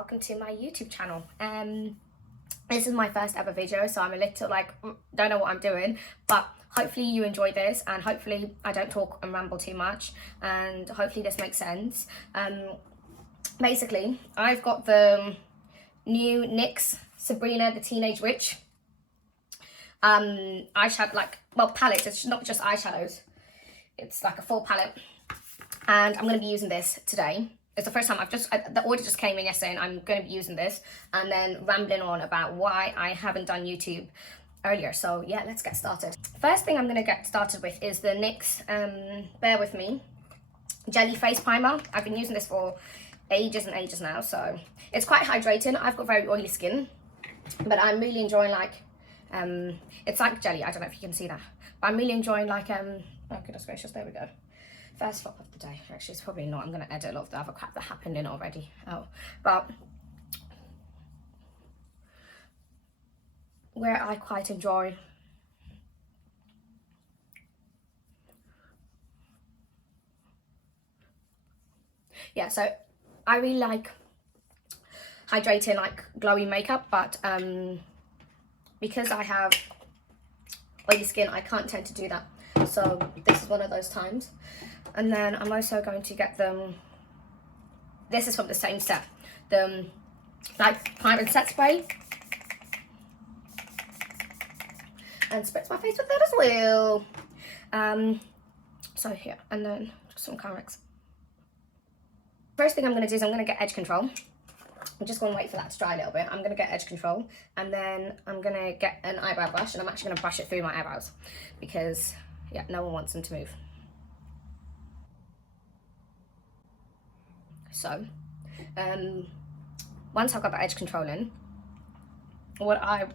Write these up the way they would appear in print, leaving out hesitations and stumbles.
welcome to my YouTube channel. This is my first ever video, so I'm a little like, don't know what I'm doing, but hopefully you enjoy this, and hopefully I don't talk and ramble too much, and hopefully this makes sense. Basically, I've got the new NYX Sabrina the Teenage Witch eyeshadow, like, well, palette. It's not just eyeshadows, it's like a full palette, and I'm going to be using this today. It's the first time the order just came in yesterday, and I'm going to be using this and then rambling on about why I haven't done YouTube earlier. So yeah, let's get started. First thing I'm going to get started with is the NYX Bear With Me Jelly Face Primer. I've been using this for ages and ages now, so it's quite hydrating. I've got very oily skin, but I'm really enjoying, like, it's like jelly. I don't know if you can see that, but I'm really enjoying, like, oh goodness gracious, there we go. First flop of the day. Actually, it's probably not. I'm going to edit a lot of the other crap that happened in already out. But where I quite enjoy so I really like hydrating, like glowy makeup, but because I have oily skin, I can't tend to do that. So this is one of those times. And then I'm also going to get them, this is from the same set, the like prime and set spray, and spritz my face with that as well. So here, and then just some Carmex. First thing I'm going to do is I'm going to get edge control. I'm just going to wait for that to dry a little bit. I'm going to get edge control, and then I'm going to get an eyebrow brush, and I'm actually going to brush it through my eyebrows because, yeah, no one wants them to move. So, once I've got the edge control in, what I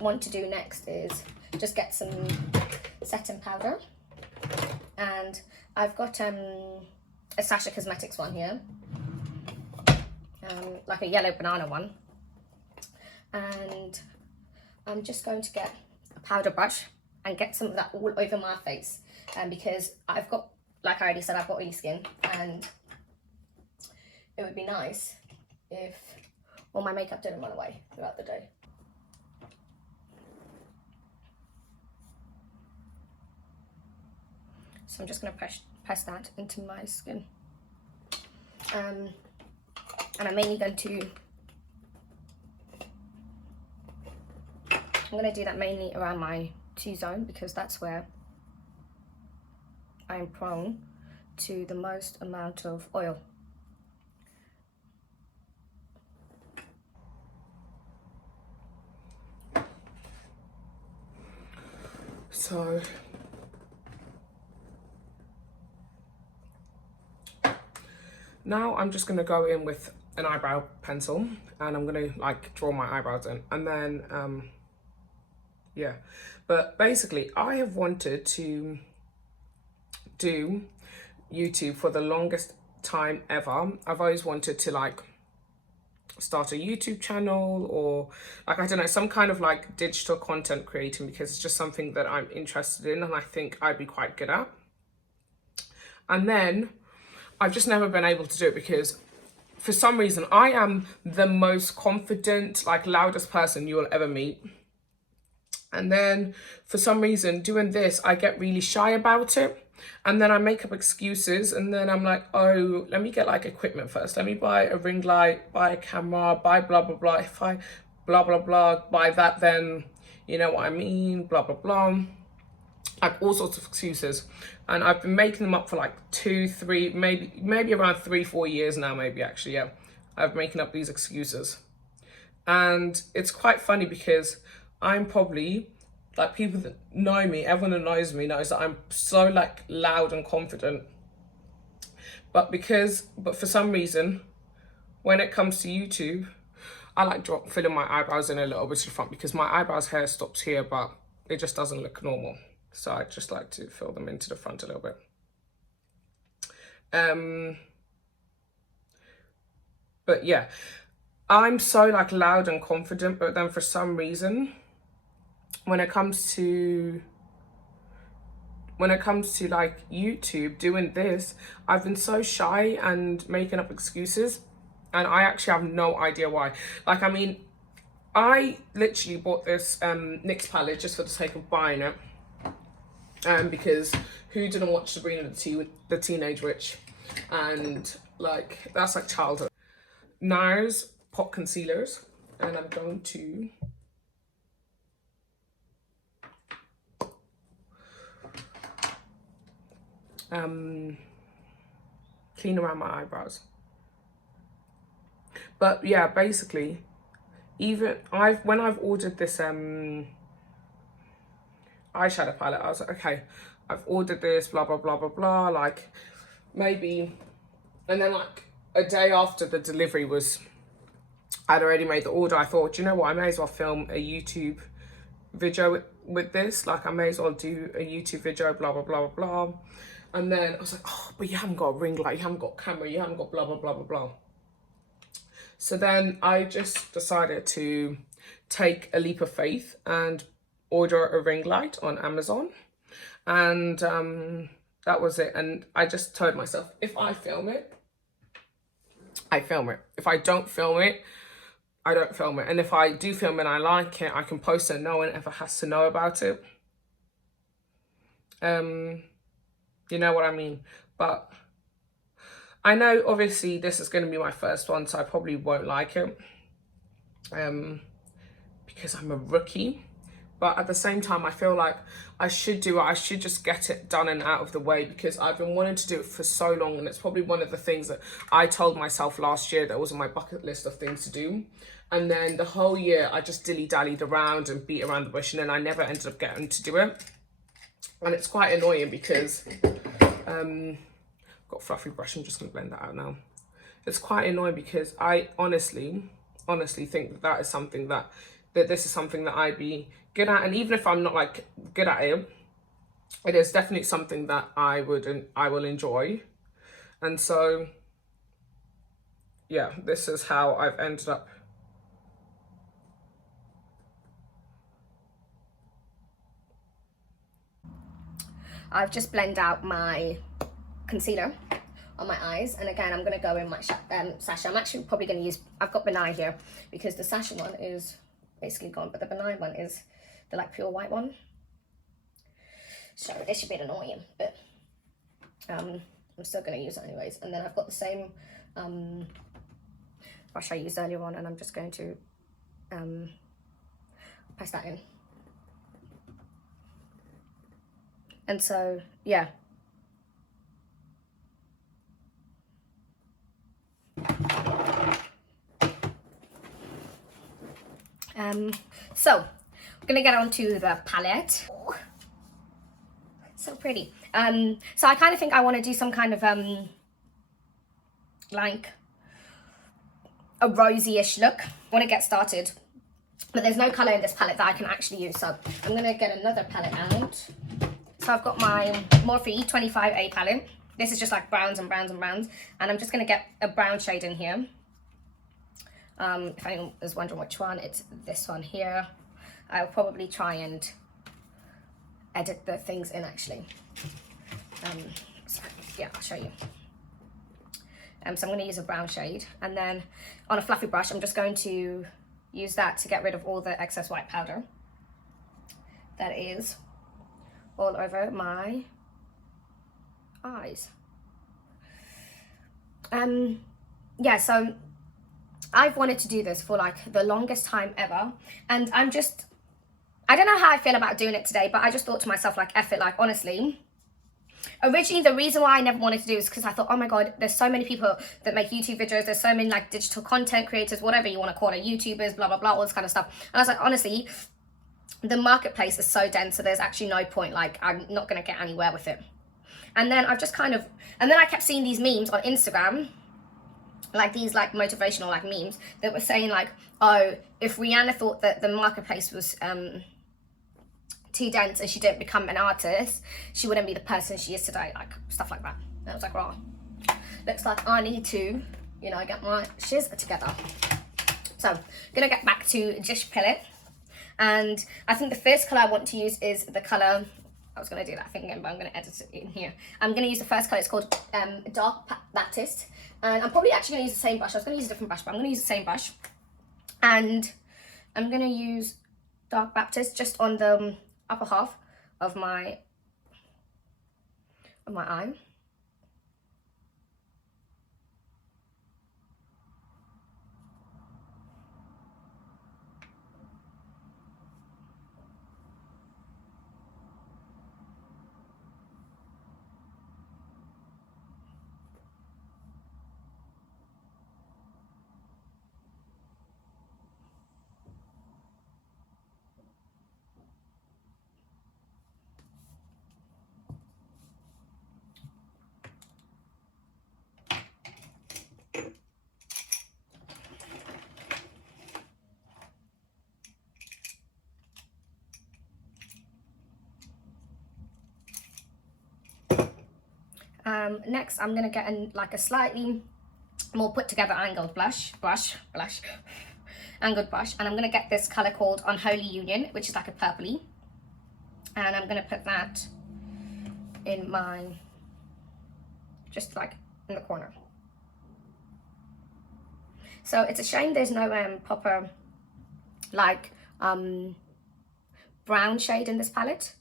want to do next is just get some setting powder, and I've got a Sasha Cosmetics one here, like a yellow banana one, and I'm just going to get a powder brush and get some of that all over my face, because I've got, like I already said, I've got oily skin, and it would be nice if all my makeup didn't run away throughout the day. So I'm just going to press that into my skin. And I'm mainly going to, do that mainly around my T-zone, because that's where I'm prone to the most amount of oil. So now I'm just going to go in with an eyebrow pencil, and I'm going to like draw my eyebrows in, and then yeah, but basically I have wanted to do YouTube for the longest time ever. I've always wanted to like start a YouTube channel, or like, I don't know, some kind of like digital content creating, because it's just something that I'm interested in and I think I'd be quite good at. And then I've just never been able to do it, because for some reason I am the most confident, like loudest person you will ever meet. And then for some reason doing this, I get really shy about it. And then I make up excuses, and then I'm like, oh, let me get like equipment first. Let me buy a ring light, buy a camera, buy blah, blah, blah. If I blah, blah, blah, buy that, then you know what I mean, blah, blah, blah. Like all sorts of excuses. And I've been making them up for like 2, 3, maybe around 3, 4 years now, maybe actually, yeah. I've been making up these excuses. And it's quite funny because I'm probably, like, people that know me, everyone that knows me knows that I'm so like loud and confident. But for some reason, when it comes to YouTube, I like filling my eyebrows in a little bit to the front, because my eyebrows hair stops here, but it just doesn't look normal. So I just like to fill them into the front a little bit. But yeah, I'm so like loud and confident, but then for some reason, when it comes to like YouTube, doing this, I've been so shy and making up excuses And I actually have no idea why. Like, I mean, I literally bought this NYX palette just for the sake of buying it. Because who didn't watch Sabrina the Teenage Witch? And like, that's like childhood. NARS pot concealers. And I'm going to clean around my eyebrows. But yeah, basically, even when I've ordered this eyeshadow palette, I was like, okay, I've ordered this, blah blah blah blah blah, like maybe, and then like a day after the delivery I'd already made the order, I thought, you know what, I may as well film a YouTube video with this, like I may as well do a YouTube video, blah blah blah blah blah. And then I was like, oh, but you haven't got a ring light, you haven't got a camera, you haven't got blah blah blah blah blah. So then I just decided to take a leap of faith and order a ring light on Amazon. And that was it. And I just told myself, if I film it, I film it. If I don't film it, I don't film it. And if I do film it and I like it, I can post it and no one ever has to know about it. You know what I mean? But I know obviously this is going to be my first one, so I probably won't like it. Because I'm a rookie. But at the same time, I feel like I should do it. I should just get it done and out of the way, because I've been wanting to do it for so long. And it's probably one of the things that I told myself last year that was on my bucket list of things to do. And then the whole year I just dilly-dallied around and beat around the bush, and then I never ended up getting to do it. And it's quite annoying because got a fluffy brush, I'm just going to blend that out now. It's quite annoying because I honestly think that is something that this is something that I'd be good at. And even if I'm not like good at it, it is definitely something that I will enjoy. And so yeah, this is how I've ended up. I've just blended out my concealer on my eyes, and again I'm going to go in my Sacha. I'm actually probably going to use, I've got Benign here because the Sacha one is basically gone, but the Benign one is the like pure white one, so this should be annoying, but I'm still going to use it anyways. And then I've got the same brush I used earlier on, and I'm just going to press that in. And so yeah, so I'm gonna get onto the palette. Oh, so pretty. So I kind of think I want to do some kind of like a rosy-ish look. I want to get started, but there's no color in this palette that I can actually use, so I'm gonna get another palette out. So I've got my Morphe 25A palette. This is just like browns and browns and browns, and I'm just gonna get a brown shade in here. If anyone is wondering which one, it's this one here. I'll probably try and edit the things in actually. So yeah, I'll show you. So I'm going to use a brown shade, and then on a fluffy brush I'm just going to use that to get rid of all the excess white powder that is all over my eyes. Yeah, so I've wanted to do this for like the longest time ever, and I don't know how I feel about doing it today, but I just thought to myself, like, F it, like, honestly, originally the reason why I never wanted to do it is because I thought, oh my god, there's so many people that make YouTube videos, there's so many like digital content creators, whatever you want to call it, YouTubers, blah blah blah, all this kind of stuff. And I was like, honestly, the marketplace is so dense, so there's actually no point, like, I'm not going to get anywhere with it. And then I've just kind of, and then I kept seeing these memes on Instagram, like these like motivational like memes that were saying like, oh, if Rihanna thought that the marketplace was too dense and she didn't become an artist, she wouldn't be the person she is today, like stuff like that. And I was like, wow, looks like I need to, you know, get my shiz together. So I'm gonna get back to Dish Palette, and I think the first color I want to use is the color I was going to do that thing again, but I'm going to edit it in here. I'm going to use the first colour. It's called Dark Baptist. And I'm probably actually going to use the same brush. I was going to use a different brush, but I'm going to use the same brush. And I'm going to use Dark Baptist just on the upper half of my eye. Next, I'm going to get like a slightly more put together angled angled brush, and I'm going to get this colour called Unholy Union, which is like a purpley, and I'm going to put that in my, just like in the corner. So it's a shame there's no proper like brown shade in this palette.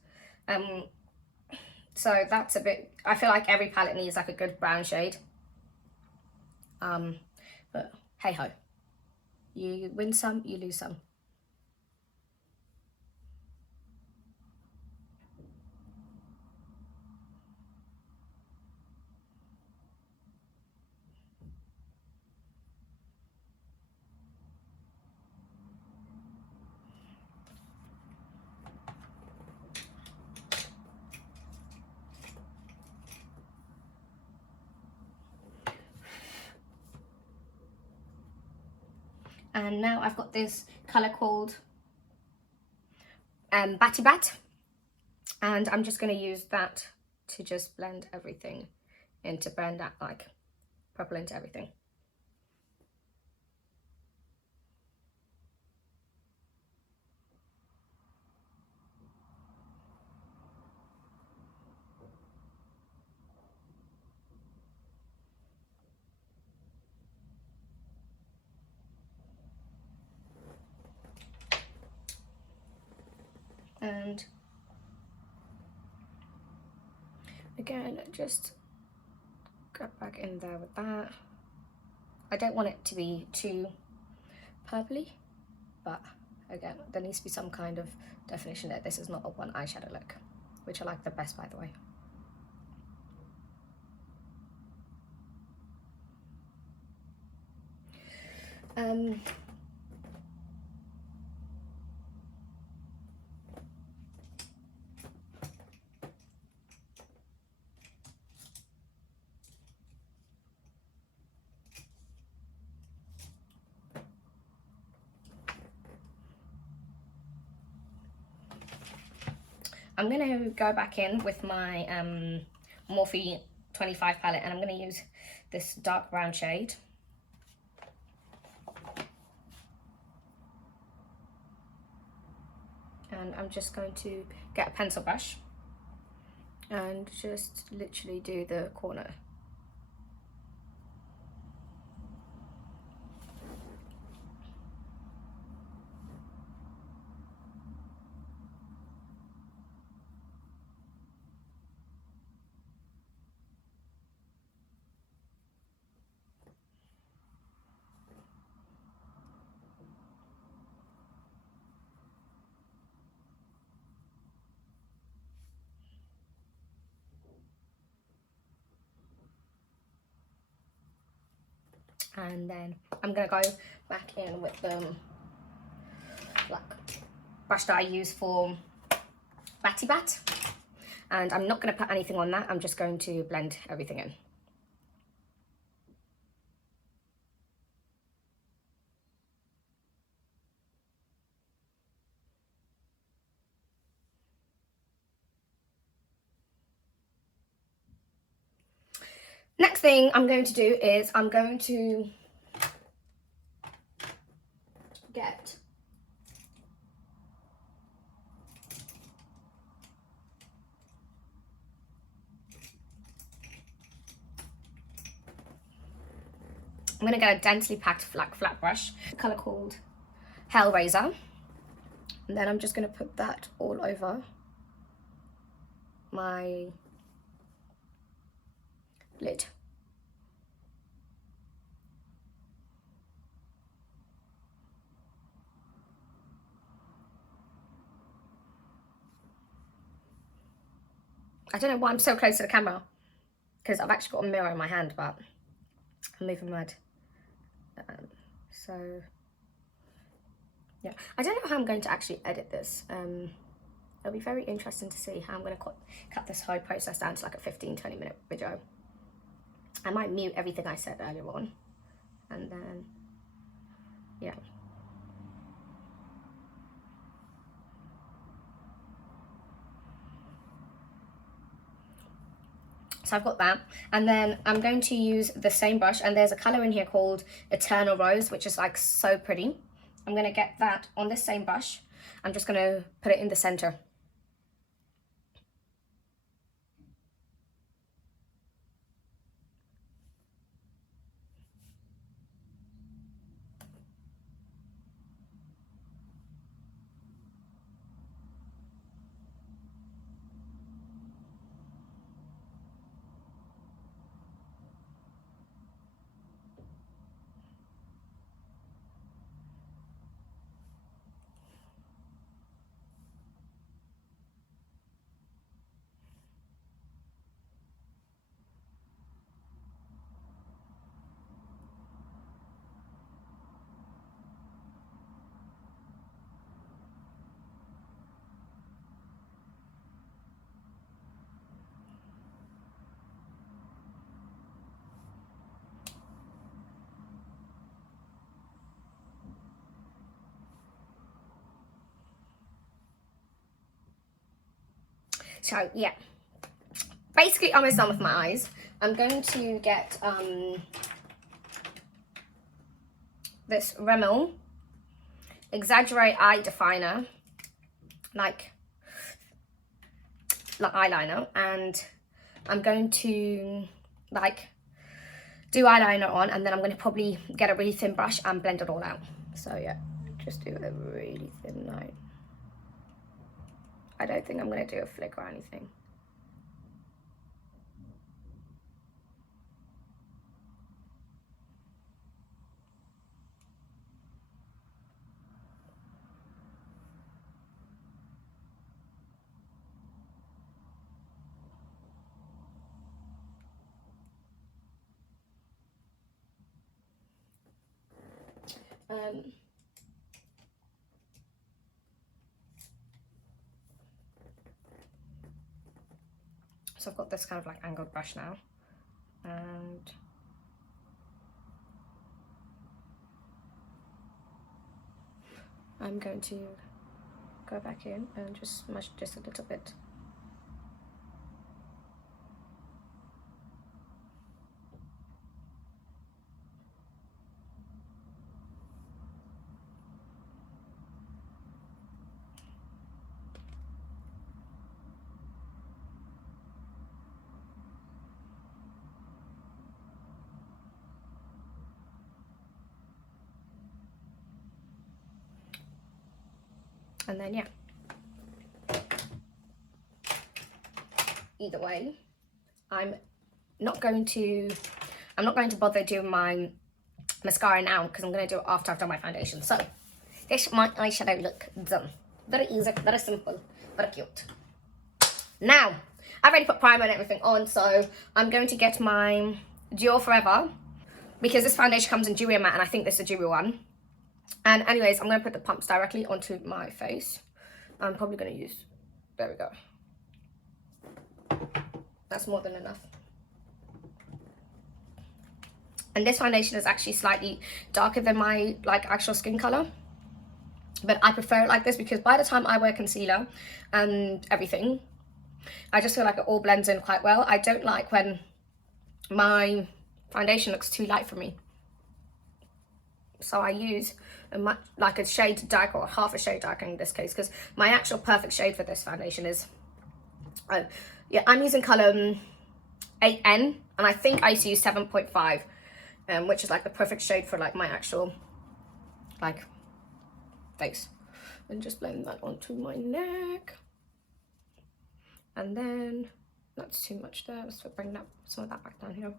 So that's a bit, I feel like every palette needs like a good brown shade. But hey ho, you win some, you lose some. And now I've got this colour called Batty Bat, and I'm just going to use that to just blend everything into, blend that like purple into everything. And again, just get back in there with that. I don't want it to be too purpley, but again, there needs to be some kind of definition there. This is not a one eyeshadow look, which I like the best, by the way. I'm going to go back in with my Morphe 25 palette, and I'm going to use this dark brown shade. And I'm just going to get a pencil brush and just literally do the corner. And then I'm gonna go back in with the like brush that I use for Batty Bat, and I'm not gonna put anything on that. I'm just going to blend everything in. Next thing I'm going to do is I'm going to get I'm going to get a densely packed flat brush, a colour called Hellraiser. And then I'm just going to put that all over my lid. I don't know why I'm so close to the camera, because I've actually got a mirror in my hand, but I'm moving mad. So yeah, I don't know how I'm going to actually edit this. It'll be very interesting to see how I'm going to cut this whole process down to like a 15-20 minute video. I might mute everything I said earlier on, and then yeah. So I've got that, and then I'm going to use the same brush, and there's a color in here called Eternal Rose, which is like so pretty. I'm going to get that on this same brush. I'm just going to put it in the center. So yeah, basically almost done with my eyes. I'm going to get this Rimmel Exaggerate Eye Definer, like eyeliner, and I'm going to like do eyeliner on, and then I'm going to probably get a really thin brush and blend it all out. So yeah, just do a really thin line. I don't think I'm going to do a flick or anything. So I've got this kind of like angled brush now, and I'm going to go back in and just smudge just a little bit. And then yeah, either way, I'm not going to bother doing my mascara now, because I'm going to do it after I've done my foundation. So this is my eyeshadow look done. Very easy, very simple, very cute. Now I've already put primer and everything on, so I'm going to get my Dior Forever, because this foundation comes in dewy and matte, and I think this is a dewy one. And anyways, I'm going to put the pumps directly onto my face. I'm probably going to use, there we go. That's more than enough. And this foundation is actually slightly darker than my like actual skin color, but I prefer it like this because by the time I wear concealer and everything, I just feel like it all blends in quite well. I don't like when my foundation looks too light for me. So I use like a shade darker, or half a shade darker in this case, because my actual perfect shade for this foundation is, yeah, I'm using color 8N, and I think I used to use 7.5. which is like the perfect shade for like my actual like face. And just blend that onto my neck. And then that's too much there. Let's bring that, some of that back down here.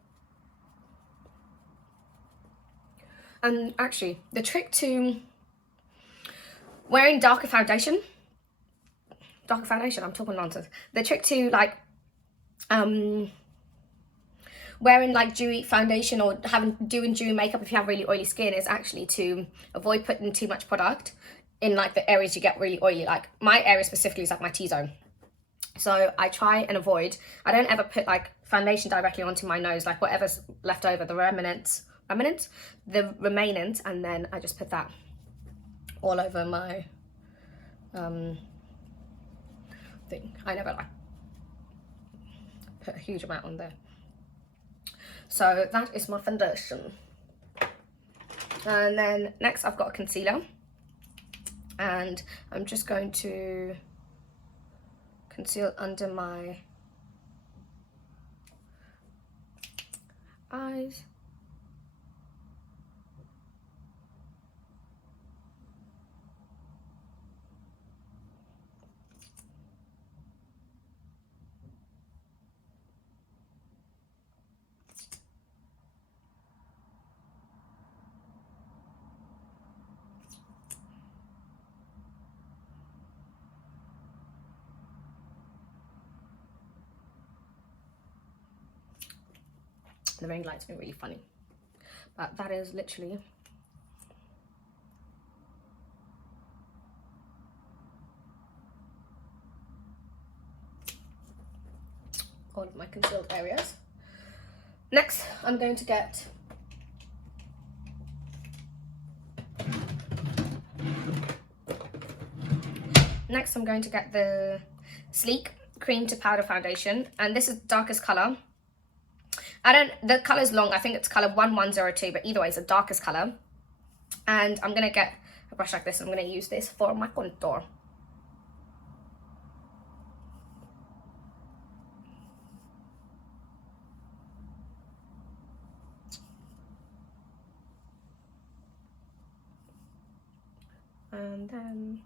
And actually, the trick to wearing darker foundation, I'm talking nonsense. The trick to like wearing like dewy foundation or doing dewy makeup if you have really oily skin is actually to avoid putting too much product in like the areas you get really oily. Like my area specifically is like my T-zone. So I try and avoid, I don't ever put like foundation directly onto my nose, like whatever's left over, the remainant, and then I just put that all over my thing. I never like put a huge amount on there. So that is my foundation. And then next I've got a concealer, and I'm just going to conceal under my eyes. The ring light's been really funny, but that is literally all of my concealed areas. Next, I'm going to get the Sleek Cream to Powder Foundation, and this is darkest color. The color's long, I think it's color 1102, but either way it's the darkest color. And I'm gonna get a brush like this, I'm gonna use this for my contour. And then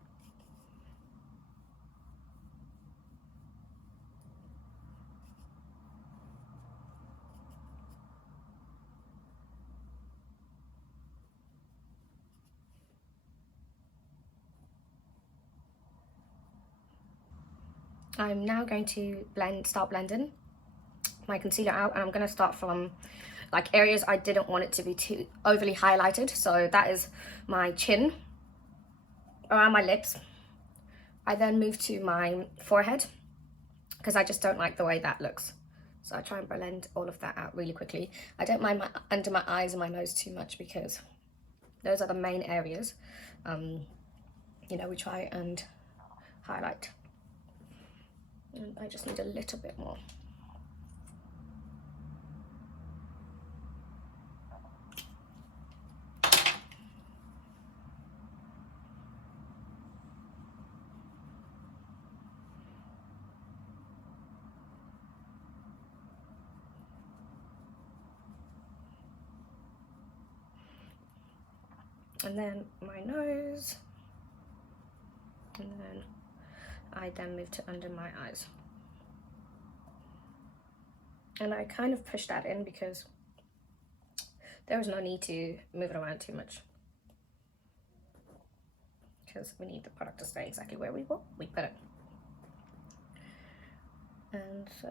I'm now going to start blending my concealer out, and I'm going to start from like areas I didn't want it to be too overly highlighted. So that is my chin, around my lips. I then move to my forehead because I just don't like the way that looks. So I try and blend all of that out really quickly. I don't mind under my eyes and my nose too much because those are the main areas, you know, we try and highlight. And I just need a little bit more. And then my nose, and then I then move to under my eyes. And I kind of push that in because there is no need to move it around too much, because we need the product to stay exactly where we put it. And so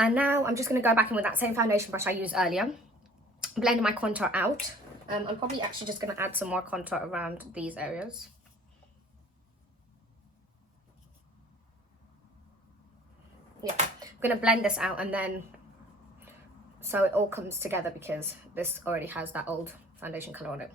and now I'm just going to go back in with that same foundation brush I used earlier, blending my contour out. I'm probably actually just going to add some more contour around these areas. Yeah, I'm going to blend this out, and then so it all comes together because this already has that old foundation color on it.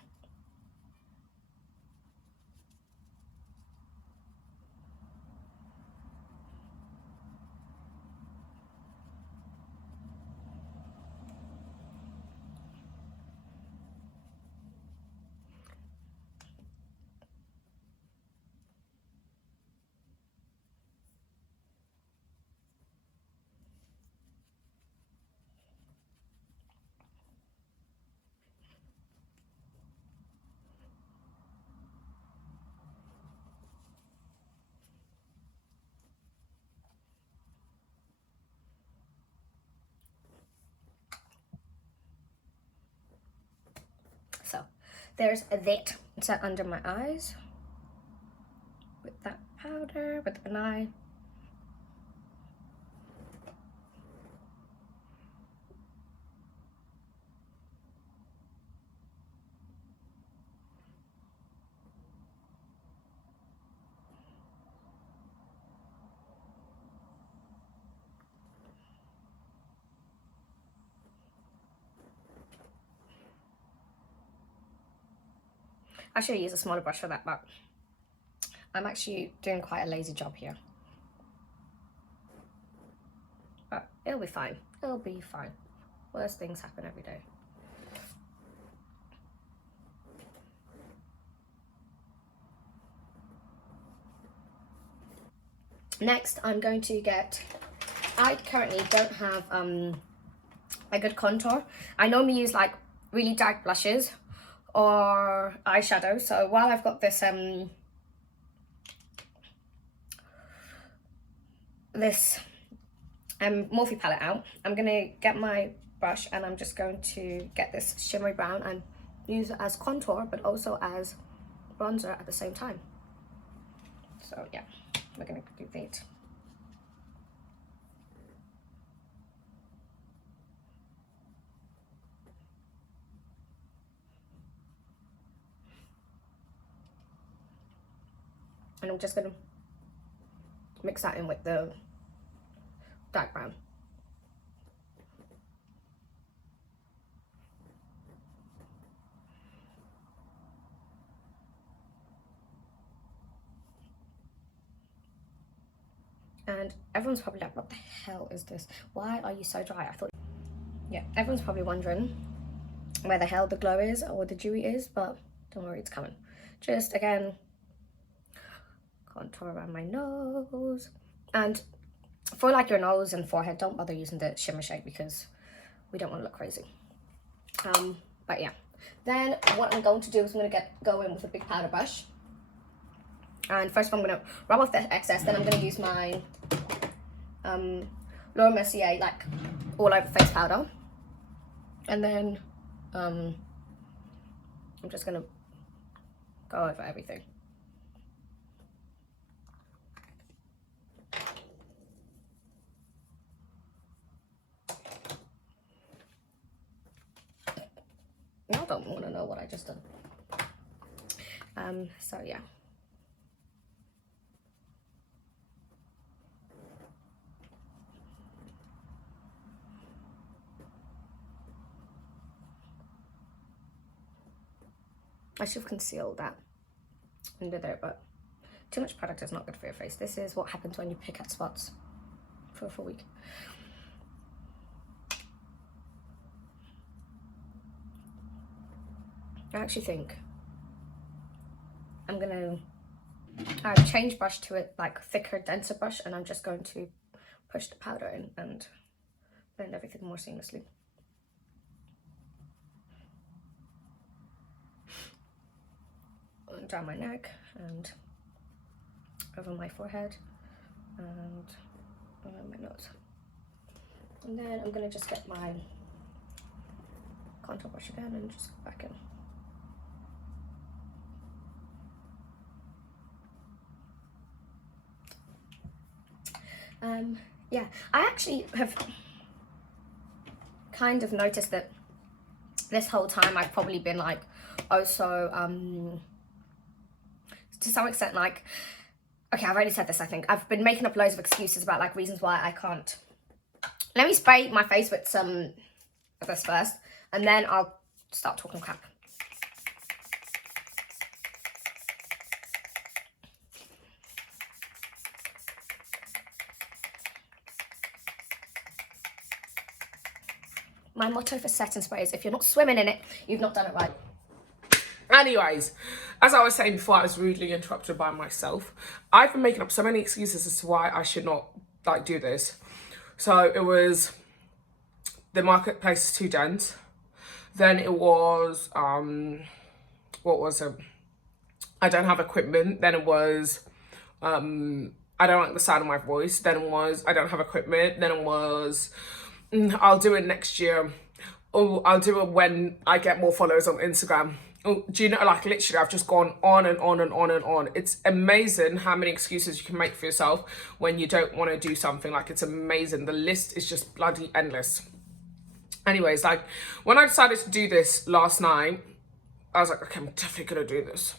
there's that set under my eyes with that powder, with the eye. I should use a smaller brush for that, but I'm actually doing quite a lazy job here. But it'll be fine. It'll be fine. Worst things happen every day. Next, I'm going to get, I currently don't have a good contour. I normally use like really dark blushes or eyeshadow. So while I've got this Morphe palette out, I'm gonna get my brush and I'm just going to get this shimmery brown and use it as contour but also as bronzer at the same time. So yeah, we're gonna do that. And I'm just gonna mix that in with the dark brown. And everyone's probably like, what the hell is this? Why are you so dry? I thought, yeah, everyone's probably wondering where the hell the glow is or the dewy is, but don't worry, it's coming. Just again, contour around my nose. And for like your nose and forehead, don't bother using the shimmer shade because we don't want to look crazy. But yeah, then what I'm going to do is I'm going to go in with a big powder brush. And first I'm going to rub off the excess, then I'm going to use my Laura Mercier like all over face powder. And then I'm just going to go over everything. I don't want to know what I just done. So yeah. I should have concealed that under there, but too much product is not good for your face. This is what happens when you pick at spots for a full week. I actually think I'm gonna change brush to a like thicker, denser brush, and I'm just going to push the powder in and blend everything more seamlessly. Down my neck and over my forehead and around my nose. And then I'm gonna just get my contour brush again and just go back in. Yeah, I actually have kind of noticed that this whole time I've probably been like also to some extent like, okay, I've already said this, I think I've been making up loads of excuses about like reasons why I can't. Let me spray my face with some of this first and then I'll start talking crap. My motto for setting spray is if you're not swimming in it, you've not done it right. Anyways, as I was saying before, I was rudely interrupted by myself. I've been making up so many excuses as to why I should not like do this. So it was the marketplace is too dense. Then it was what was it? I don't have equipment. Then it was I don't like the sound of my voice. Then it was I don't have equipment. Then it was I'll do it next year. Or I'll do it when I get more followers on Instagram. Oh, do you know, like literally I've just gone on and on and on and on. It's amazing how many excuses you can make for yourself when you don't want to do something. Like, it's amazing. The list is just bloody endless. Anyways, like when I decided to do this last night, I was like, okay, I'm definitely gonna do this.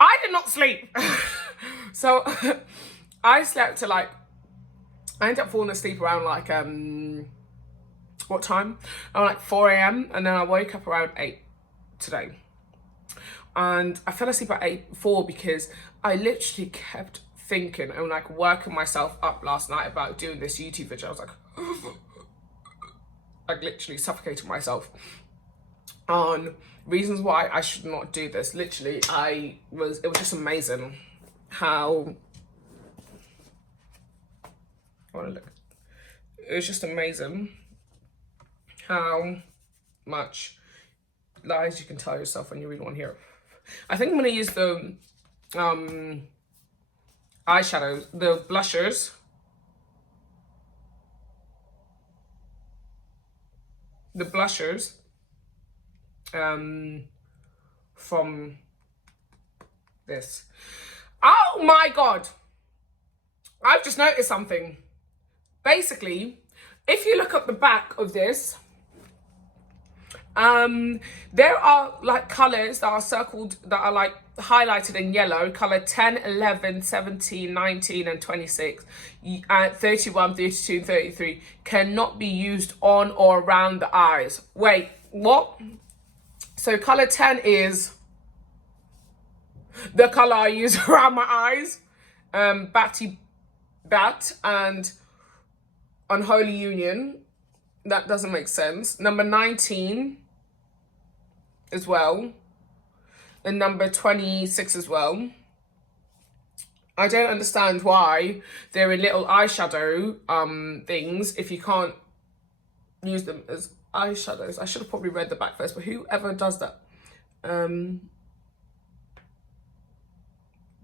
I did not sleep. So I slept to like, I ended up falling asleep around like what time? Around like 4 a.m. and then I woke up around 8 today. And I fell asleep at 4 because I literally kept thinking and like working myself up last night about doing this YouTube video. I was like, like literally suffocating myself on reasons why I should not do this. Literally, it was just amazing how, I want to look, it was just amazing how much lies you can tell yourself when you really want to hear it. I think I'm going to use the eyeshadows, the blushers. The blushers from this. Oh my God. I've just noticed something. Basically, if you look at the back of this, there are like colors that are circled, that are like highlighted in yellow, color 10, 11, 17, 19, and 26, 31, 32, and 33 cannot be used on or around the eyes. Wait, what? So color 10 is the color I use around my eyes. Batty Bat and Unholy Union. That doesn't make sense. Number 19 as well, and number 26 as well. I don't understand why they're in little eyeshadow things if you can't use them as eyeshadows. I should have probably read the back first, but whoever does that,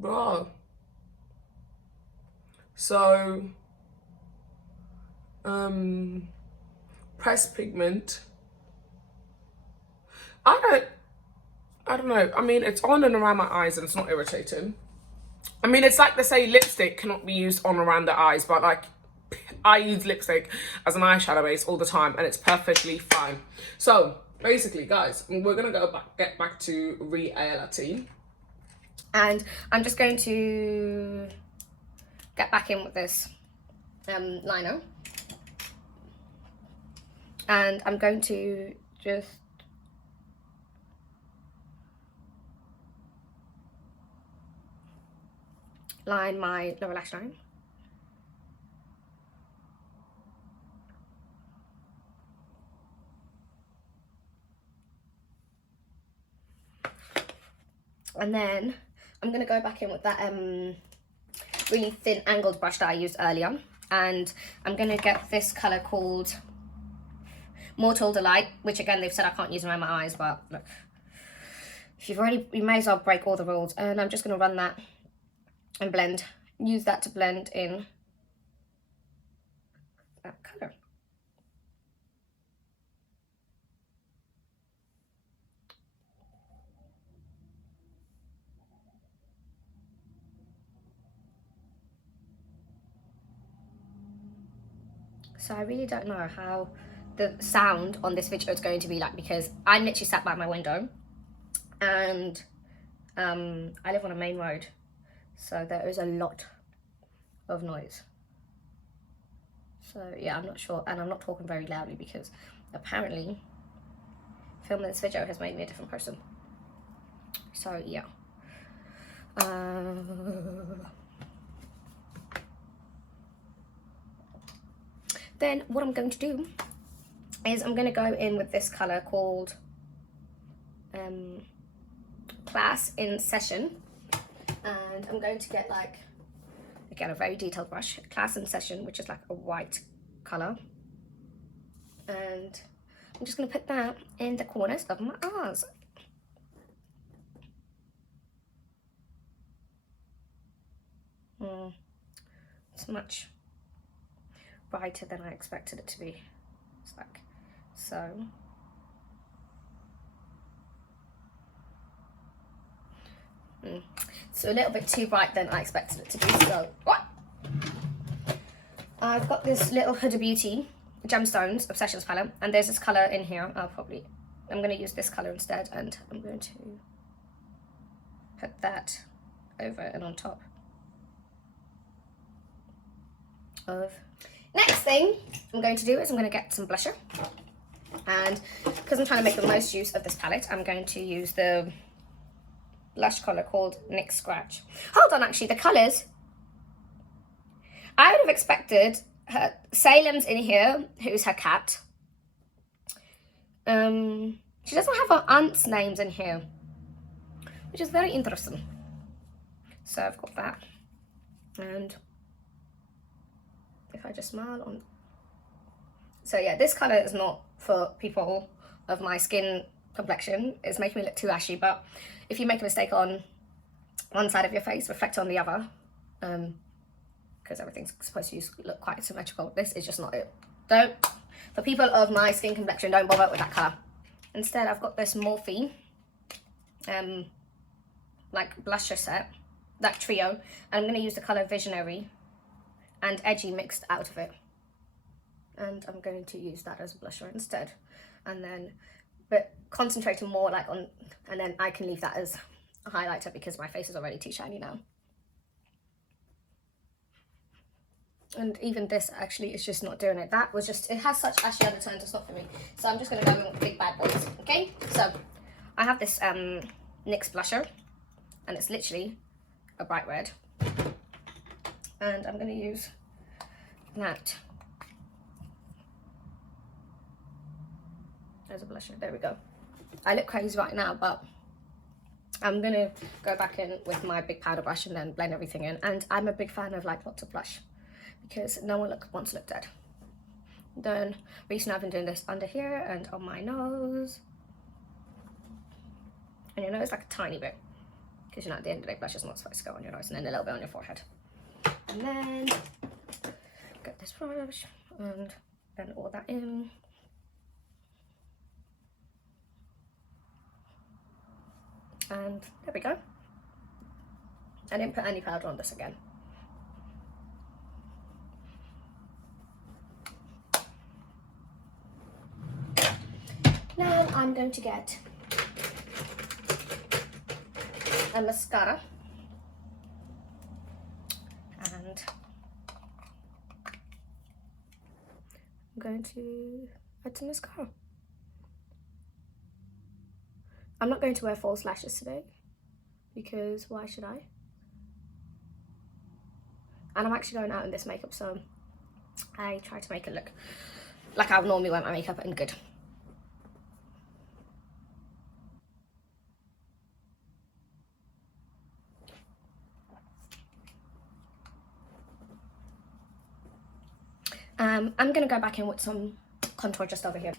bruh. So pressed pigment, I don't know. I mean, it's on and around my eyes and it's not irritating. I mean, it's like they say lipstick cannot be used on around the eyes, but like I use lipstick as an eyeshadow base all the time and it's perfectly fine. So basically, guys, we're gonna get back to reality. And I'm just going to get back in with this liner. And I'm going to just line my lower lash line. And then I'm going to go back in with that really thin angled brush that I used earlier. And I'm going to get this colour called Mortal Delight, which again they've said I can't use around my eyes, but look, if you've already, you may as well break all the rules. And I'm just going to run that and blend, use that to blend in that colour. So I really don't know how the sound on this video is going to be like, because I'm literally sat by my window and I live on a main road, so there is a lot of noise. So yeah, I'm not sure, and I'm not talking very loudly because apparently filming this video has made me a different person. So yeah. Then what I'm going to do is I'm going to go in with this colour called Class in Session, and I'm going to get like, again, a very detailed brush, Class in Session, which is like a white colour, and I'm just going to put that in the corners of my eyes. It's much brighter than I expected it to be. It's like so. It's a little bit too bright than I expected it to be, so what? I've got this little Huda Beauty Gemstones Obsessions palette, and there's this colour in here. I'm going to use this colour instead, and I'm going to put that over and on top of. Next thing I'm going to do is I'm going to get some blusher, and because I'm trying to make the most use of this palette, I'm going to use the blush colour called NYX Scratch. Hold on, actually, the colours, I would have expected her, Salem's in here, who's her cat. She doesn't have her aunt's names in here, which is very interesting. So I've got that, and if I just smile on. So yeah, this colour is not for people of my skin complexion. It's making me look too ashy, but if you make a mistake on one side of your face, reflect on the other, because everything's supposed to look quite symmetrical. This is just not it. Don't, for people of my skin complexion, don't bother with that colour. Instead, I've got this Morphe, like blusher set, that trio, and I'm going to use the colour Visionary and Edgy mixed out of it. And I'm going to use that as a blusher instead. And then, but concentrating more like on, and then I can leave that as a highlighter because my face is already too shiny now. And even this actually is just not doing it. That was just, it has such ashy undertones, it's not for me. So I'm just going to go in with big bad boys, okay? So I have this NYX blusher, and it's literally a bright red. And I'm going to use that as a blusher. There we go. I look crazy right now, but I'm going to go back in with my big powder brush and then blend everything in. And I'm a big fan of like lots of blush, because no one wants to look dead. Then recently I've been doing this under here and on my nose. And your nose like a tiny bit, because you know at the end of the day blush is not supposed to go on your nose, and then a little bit on your forehead. And then get this brush and blend all that in. And there we go. I didn't put any powder on this again. Now I'm going to get a mascara, and I'm going to add some mascara. I'm not going to wear false lashes today, because why should I? And I'm actually going out in this makeup, so I try to make it look like I would normally wear my makeup and good. I'm going to go back in with some contour just over here.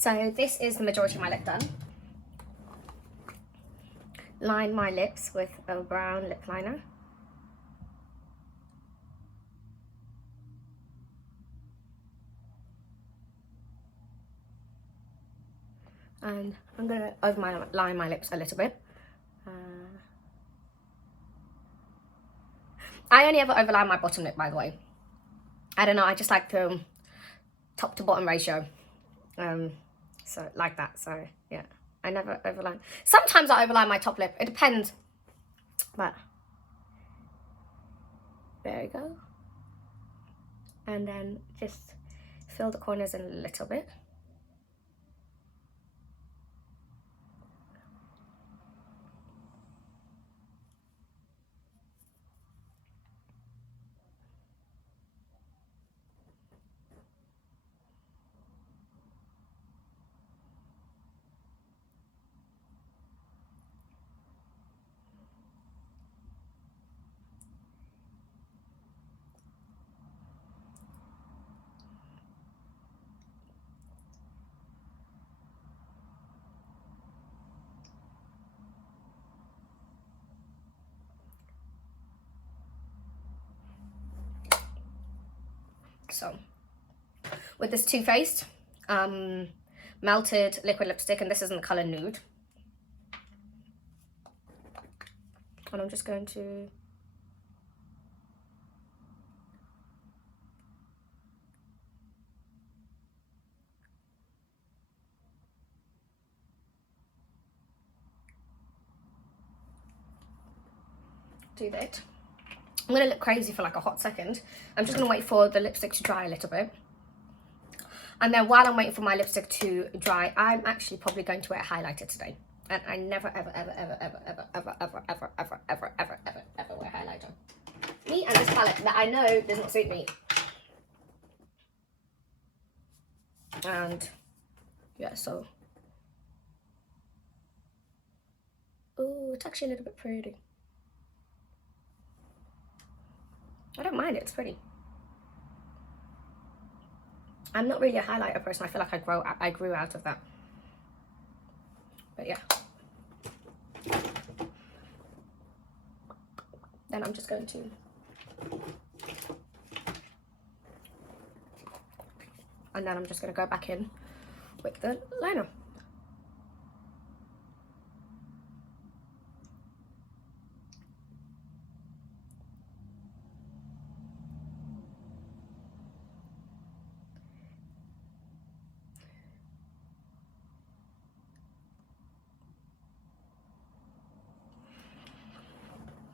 So this is the majority of my lip done. Line my lips with a brown lip liner. And I'm going to overline my lips a little bit. I only ever overline my bottom lip, by the way. I don't know, I just like the top to bottom ratio. So like that, so yeah, I never overline. Sometimes I overline my top lip, it depends, but there we go. And then just fill the corners in a little bit. So with this Too Faced melted liquid lipstick, and this is in the color Nude, and I'm just going to do that. I'm going to look crazy for like a hot second. I'm just going to wait for the lipstick to dry a little bit. And then while I'm waiting for my lipstick to dry, I'm actually probably going to wear a highlighter today. And I never, ever, ever, ever, ever, ever, ever, ever, ever, ever, ever, ever, ever, ever wear highlighter. Me and this palette that I know does not suit me. And yeah, so. Oh, it's actually a little bit pretty. I don't mind it, it's pretty. I'm not really a highlighter person. I feel like I grew out of that. But yeah. Then I'm just going to and then I'm just going to go back in with the liner.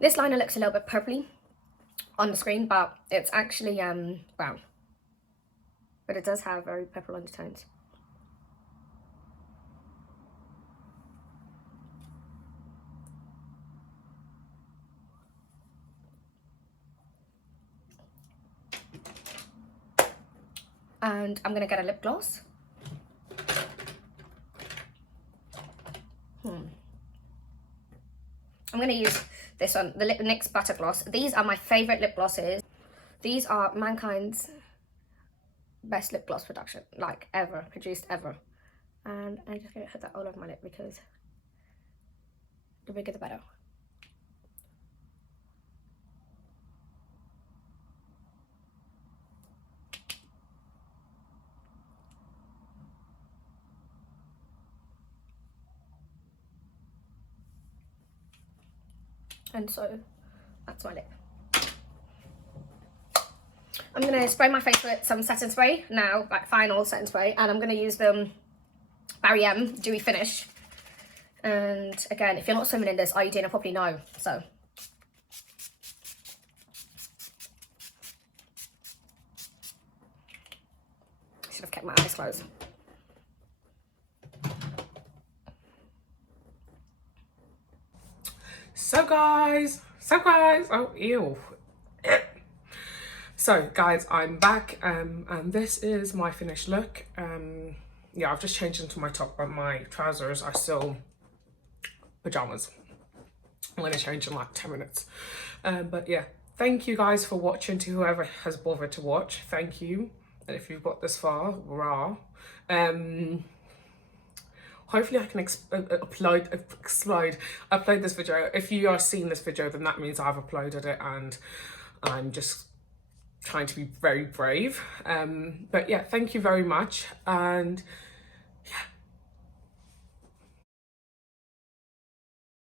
This liner looks a little bit purpley on the screen, but it's actually brown. But it does have very purple undertones. And I'm gonna get a lip gloss. I'm gonna use this one, the NYX Butter Gloss. These are my favorite lip glosses. These are mankind's best lip gloss production, like ever, produced ever. And I'm just gonna put that all over my lip because the bigger the better. And so that's my lip. I'm gonna spray my face with some setting spray now, like final setting spray, and I'm gonna use the Barry M Dewy Finish. And again, if you're not swimming in this, are you doing it properly? No. So I should have kept my eyes closed. So guys, oh ew. So guys, I'm back, and this is my finished look. Yeah, I've just changed into my top, but my trousers are still pajamas. I'm gonna change in like 10 minutes. But yeah, thank you guys for watching. To whoever has bothered to watch, thank you. And if you've got this far, rah. Hopefully I can upload this video. If you are seeing this video, then that means I've uploaded it, and I'm just trying to be very brave. But yeah, thank you very much, and